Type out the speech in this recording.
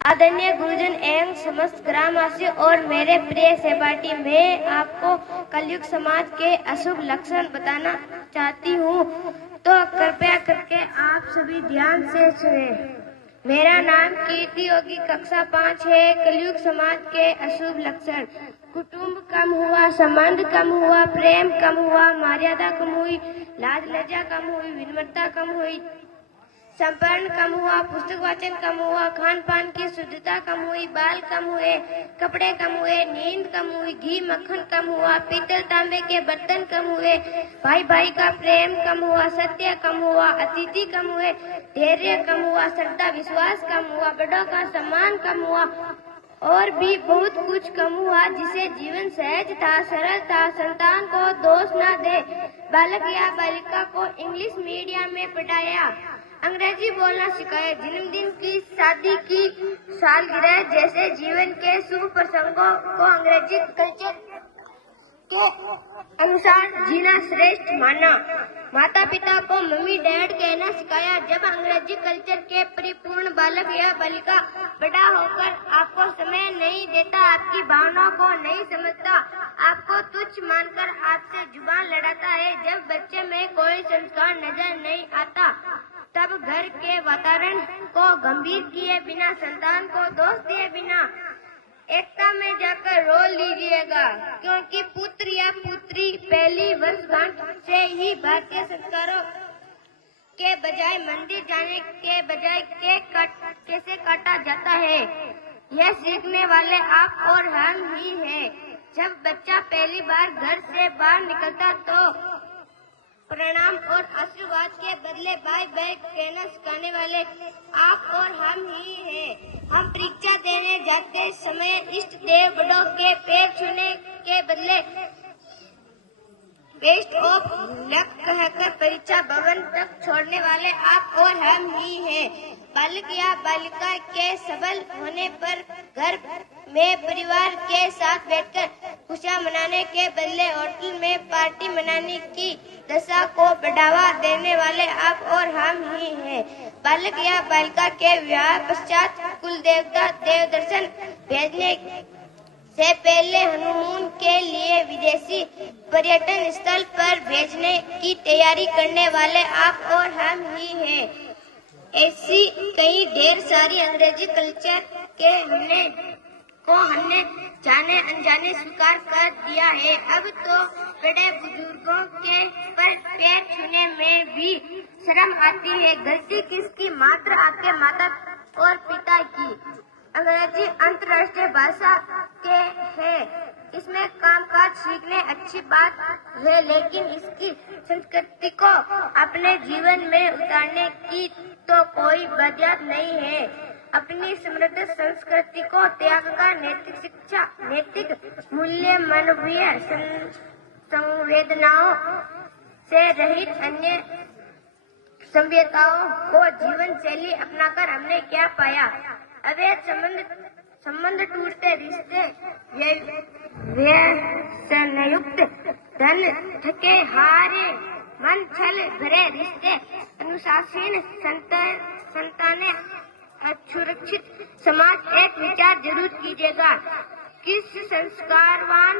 आदरणीय गुरुजन एवं समस्त ग्रामवासियों और मेरे प्रिय सहपाठी, मैं आपको कलयुग समाज के अशुभ लक्षण बताना चाहती हूँ, तो कृपया करके आप सभी ध्यान से सुने। मेरा नाम कीर्ति योगी, कक्षा 5 है। कलयुग समाज के अशुभ लक्षण: कुटुंब कम हुआ, संबंध कम हुआ, प्रेम कम हुआ, मर्यादा कम हुई, लाज लज्जा कम हुई, विनम्रता कम हुई, संपन्न कम हुआ, पुस्तक वाचन कम हुआ, खान पान की शुद्धता कम हुई, बाल कम हुए, कपड़े कम हुए, नींद कम हुई, घी मक्खन कम हुआ, पीतल तांबे के बर्तन कम हुए, भाई भाई का प्रेम कम हुआ, सत्य कम हुआ, अतिथि कम हुए, धैर्य कम हुआ, श्रद्धा विश्वास कम हुआ, बड़ों का सम्मान कम हुआ और भी बहुत कुछ कम हुआ। जिसे जीवन सहज था, सरल था, संतान को दोष न दे, बालक या बालिका को इंग्लिश मीडियम में पढ़ाया, अंग्रेजी बोलना सिखाया, जन्मदिन की, शादी की सालगिरह जैसे जीवन के शुभ प्रसंगों को अंग्रेजी कल्चर के अनुसार जीना श्रेष्ठ माना, माता पिता को मम्मी डैड कहना सिखाया। जब अंग्रेजी कल्चर के परिपूर्ण बालक या बालिका बड़ा होकर आपको समय नहीं देता, आपकी भावनाओं को नहीं समझता, आपको तुच्छ मानकर आपसे जुबान लड़ाता है, जब बच्चे में कोई संस्कार नजर नहीं आता, तब घर के वातावरण को गंभीर किए बिना, संतान को दोष दिए बिना एकता में जाकर रो लीजिएगा, क्योंकि पुत्र या पुत्री पहली वर्षगांठ से ही भारतीय संस्कारों के बजाय मंदिर जाने के बजाय केक कैसे काटा जाता है, यह सीखने वाले आप और हम ही हैं। जब बच्चा पहली बार घर से बाहर निकलता तो प्रणाम और आशीर्वाद के बदले बाय बाय कहना सिखाने वाले आप और हम ही हैं। हम परीक्षा देने जाते समय इष्ट देव बड़ों के पैर छूने के बदले बेस्ट ऑफ लक कहकर परीक्षा भवन तक छोड़ने वाले आप और हम ही हैं। बालक या बालिका के सबल होने पर घर में परिवार के साथ बैठकर खुशियां मनाने के बदले होटल में पार्टी मनाने की दशा को बढ़ावा देने वाले आप और हम ही हैं। बालक या बालिका के विवाह पश्चात कुल देवता देव दर्शन भेजने से पहले हनीमून के लिए विदेशी पर्यटन स्थल पर भेजने की तैयारी करने वाले आप और हम ही हैं। ऐसी कई ढेर सारी अंग्रेजी कल्चर के हमने जाने अनजाने स्वीकार कर दिया है। अब तो बड़े बुजुर्गों के पर पैर छूने में भी शर्म आती है। गलती किसकी? मात्र आपके माता और पिता की। अंग्रेजी अंतर्राष्ट्रीय भाषा के है, इसमें कामकाज सीखने अच्छी बात है, लेकिन इसकी संस्कृति को अपने जीवन में उतारने की तो कोई वजह नहीं है। अपनी समृद्ध संस्कृति को त्याग कर नैतिक शिक्षा, नैतिक मूल्य, मानवीय संवेदनाओं से रहित अन्य सभ्यताओं को जीवन शैली अपनाकर हमने क्या पाया? अवैध संबंध टूटते रिश्ते, व्यसनयुक्त धन, थके हारे मन, छल भरे रिश्ते, अनुशासीन संतानें, असुरक्षित समाज। एक विचार जरूर कीजिएगा, किस संस्कारवान